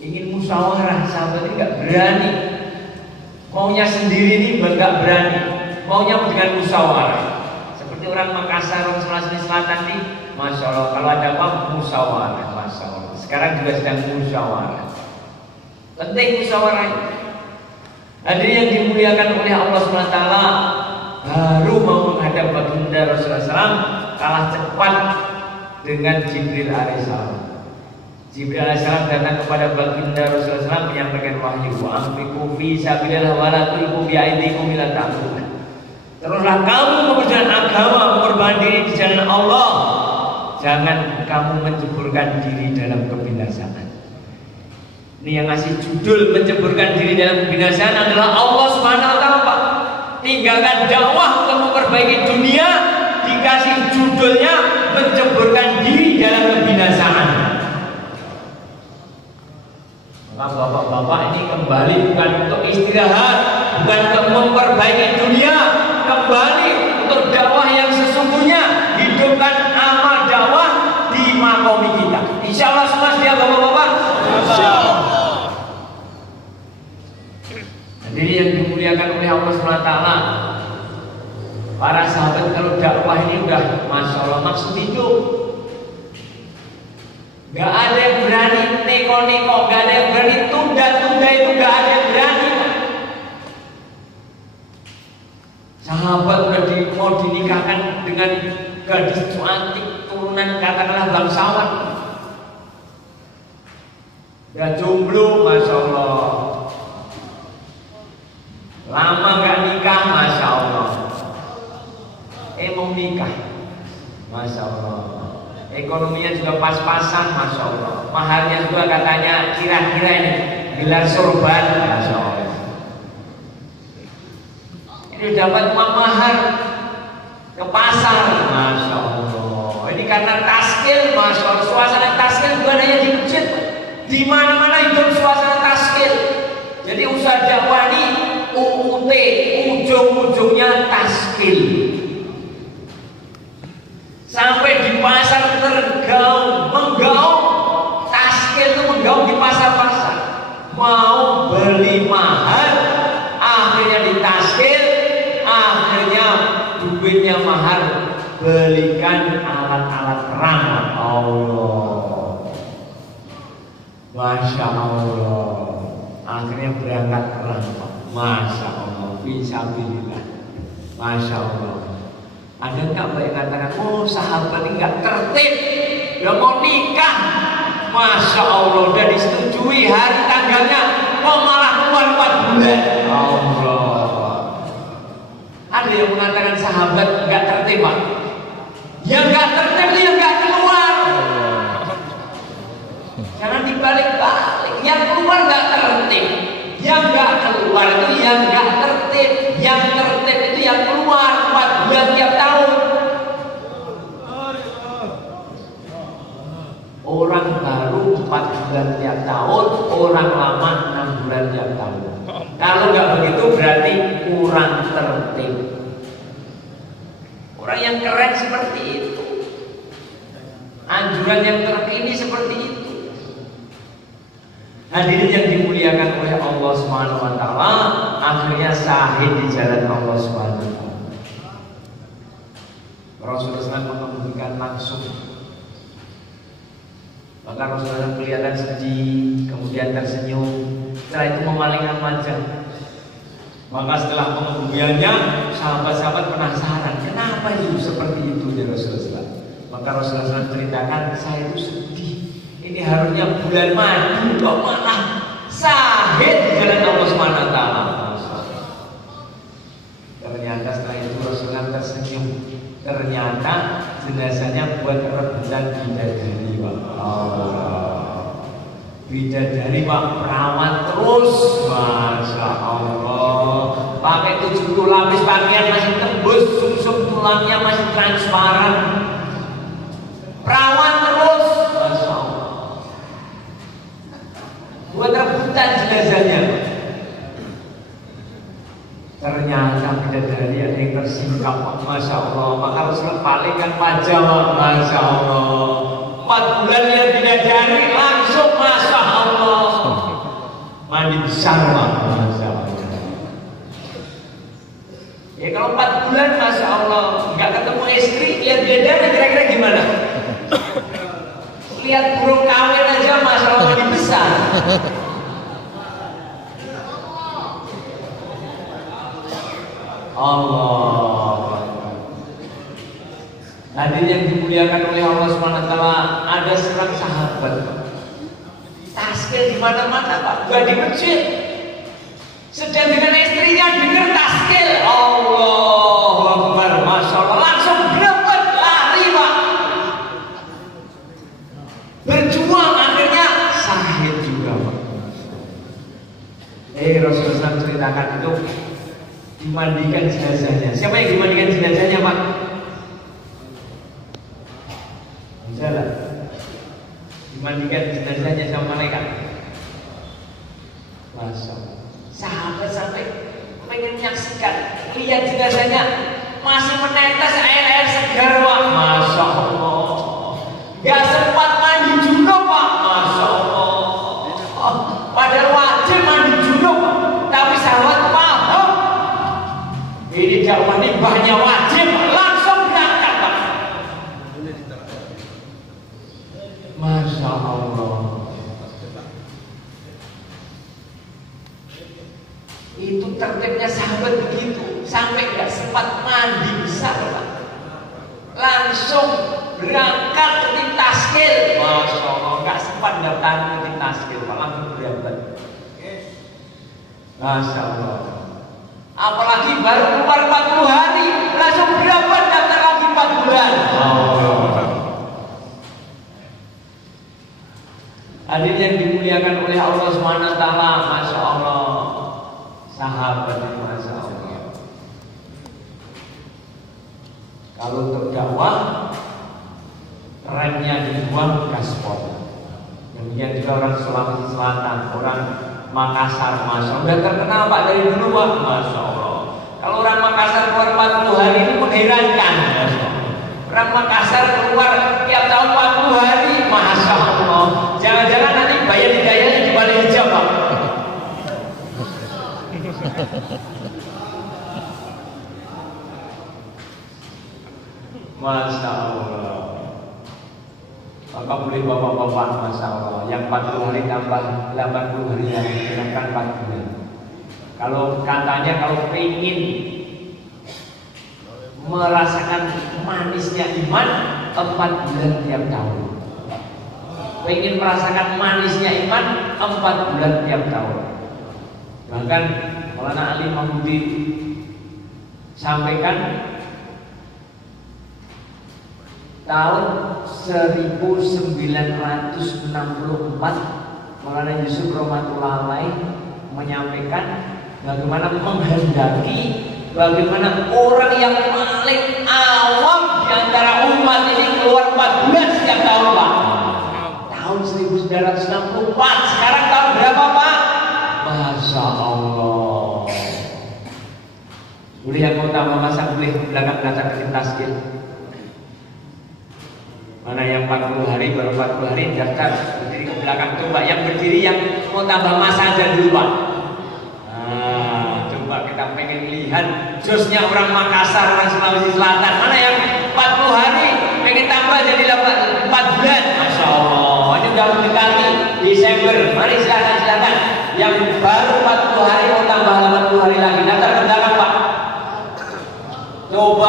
ingin musyawarah, sahabat ini nggak berani. Maunya sendiri ini nggak berani. Maunya dengan musyawarah. Seperti orang Makassar, orang Sulawesi Selatan nih, masya Allah, kalau ada apa musyawarah, masya Allah. Sekarang juga sedang musyawarah. Penting musyawarah. Hadirin yang dimuliakan oleh Allah SWT, baru mau menghadap baginda Rasulullah SAW, kalah cepat dengan Jibril alaihissalam. Jibril alaihissalam datang kepada baginda Rasulullah SAW menyampaikan wahyu, "Amfiku fi sabilillah wa la tulqu bi aydikum ila ta'lun." Teruslah kamu mengerjakan agama, mengorbankan diri di jalan Allah. Jangan kamu menceburkan diri dalam kebinasaan. Ini yang ngasih judul menceburkan diri dalam kebinasaan adalah Allah Subhanahu wa taala. Tinggalkan dakwah untuk memperbaiki dunia, dikasih judulnya menceburkan diri dalam kebinasaan. Maka bapak-bapak ini kembali bukan untuk istirahat, bukan untuk memperbaiki dunia, kembali untuk dakwah yang sesungguhnya, hidupkan amal dakwah di makomi kita. Insya Allah semua sedia bapak-bapak. Jadi yang dimuliakan oleh Allah SWT, para sahabat kalau dakwah ini udah masya Allah maksud hidup. Gak ada yang berani neko-neko, gak ada yang berani tunda-tunda, itu gak ada yang berani. Sahabat udah mau dinikahkan dengan gadis cantik turunan katakanlah bangsawan, ya jomblo masya Allah, lama gak nikah masya Allah, mau nikah masya Allah, ekonominya juga pas-pasan masya Allah, maharnya juga katanya kira-kira ini gelar sorban masya Allah. Ini dapat uang mahar ke pasar masya Allah. Ini karena taskil masya Allah. Suasana taskil bukan hanya di masjid, di mana-mana hidup suasana taskil. Jadi usaha dakwah ini UUT, ujung-ujungnya taskil. Sampai di pasar tergaung, menggaung. Taskil itu menggaung di pasar-pasar. Mau beli mahal, akhirnya di taskil, akhirnya duitnya mahal, belikan alat-alat perang. Allah, masya Allah. Akhirnya berangkat perang, masya Allah. Fisabilillah, masya Allah. Ada nggak baik katakan, oh sahabat ini nggak tertib, udah mau nikah, masya Allah, udah disetujui hari tanggalnya, kok malah keluar 4 bulan. Allah. Ada yang mengatakan sahabat nggak tertib, Pak. Yang nggak tertib itu yang nggak keluar. Jangan dibalik-balik. Yang keluar nggak tertib, yang nggak keluar itu yang nggak tertib. Yang tertib itu yang keluar 4 bulan tiap tahun. Orang baru 4 bulan tiap tahun, orang lama 6 bulan tiap tahun. Kalau nggak begitu berarti kurang tertib. Orang yang keren seperti itu, anjuran yang terkini seperti itu. Hadirin yang dimuliakan oleh Allah Subhanahu wa taala, akhirnya sahid di jalan Allah Subhanahu wa taala. Rasulullah SAW mengemudikan langsung. Maka Rasulullah kelihatan sedih, kemudian tersenyum. Setelah itu memalingkan wajah. Maka setelah pengemudiannya, sahabat-sahabat penasaran, kenapa itu seperti itu ya Rasulullah. Maka Rasulullah SAW ceritakan, saya itu sedih. Ini harusnya bulan madu, kok malah sahid di jalan Allah Subhanahu wa taala. Ternyata setelah itu Rasulullah tersenyum. Ternyata jenazahnya buat rebutan bidadari, Pak. Bidadari, Pak, perawat terus, masya Allah. Pakai 70 lapis pakaian masih tembus, sumsum tulangnya masih transparan. Perawat terus, masya Allah. Buat rebutan jenazahnya. Ternyata bidadari ada yang tersingkap, masya Allah. Maka Rasulullah palingkan wajah, masya Allah. 4 bulan yang bidadari langsung, masya Allah. Mandi besar Pak. Ya kalau 4 bulan Masya Allah nggak ketemu istri, lihat bedanya kira-kira gimana? Lihat burung kawin aja Masya Allah mandi besar. Allah. Hadirin yang dimuliakan oleh Allah SWT, ada seorang sahabat taskil di mana-mana Pak, gak di masjid, sedang dengan istrinya dengar taskil, Allahu Akbar, Masya Allah, langsung berebut lari Pak, berjuang akhirnya syahid juga Pak. Rasulullah SAW ceritakan itu dimandikan jenazahnya. Siapa yang dimandikan jenazahnya Pak? Jalan. Dimandikan jenazahnya sama malaikat. Masya Allah. Sahabat sampai pengen menyaksikan, lihat jenazahnya masih menetes air segar Pak. Masya Allah. Gak sempat mandi junub Pak. Masya Allah. Padahal wajib mandi junub, tapi sahabat paham ini dakwah nibahnya wajib, langsung berangkat Pak. Masya Allah. Itu tertibnya sahabat begitu, sampai gak sempat mandi besar Pak, langsung berangkat ke tim taskil. Masya Allah, gak sempat daftar ke tim taskil Pak, langsung berangkat. Masya Allah. Apalagi baru keluar 40 hari, langsung berapa daftar lagi 4 bulan. Hadirin yang dimuliakan oleh Allah SWT, Masya Allah. Sahabat, Masya Allah. Kalau untuk dakwah, remnya dibuang gaspol. Demikian juga orang Sulawesi Selatan, orang Makassar, Masya Allah, udah terkenal Pak dari dulu Pak, Masya Allah. Kalau orang Makassar keluar 40 hari ini mengherankan, Masya Allah. Orang Makassar keluar tiap tahun 40 hari, Masya Allah. Jangan-jangan nanti bayar hidayahnya di balik hijab Pak. Masya Allah. Maka boleh bapak-bapak, Masya Allah, yang 40 hari tambah 80 hari yang digunakan 4 bulan. Kalau katanya kalau ingin merasakan manisnya iman, 4 bulan tiap tahun. Ingin merasakan manisnya iman, 4 bulan tiap tahun. Bahkan Maulana Ali Mahmudi sampaikan tahun 1964 Maulana Yusuf Rahmatullah Alaih menyampaikan bagaimana menghendaki, bagaimana orang yang paling awam di antara umat ini keluar 4 bulan setiap tahun Pak. Tahun 1964, sekarang tahun berapa Pak? Masya Allah. Boleh yang mau tambah masa, boleh belakang-belakang ke taskil. Mana yang 40 hari, baru 40 hari daftar berdiri ke belakang. Coba yang berdiri yang mau tambah masa aja dulu Pak. Nah, coba kita pengen lihat josnya orang Makassar, orang Sulawesi Selatan. Mana yang 40 hari pengen tambah jadi 4 bulan. Masya Allah, ini udah mendekati Desember. Mari silakan. Yang baru 40 hari mau tambah 80 hari lagi, daftar ke belakang Pak. Coba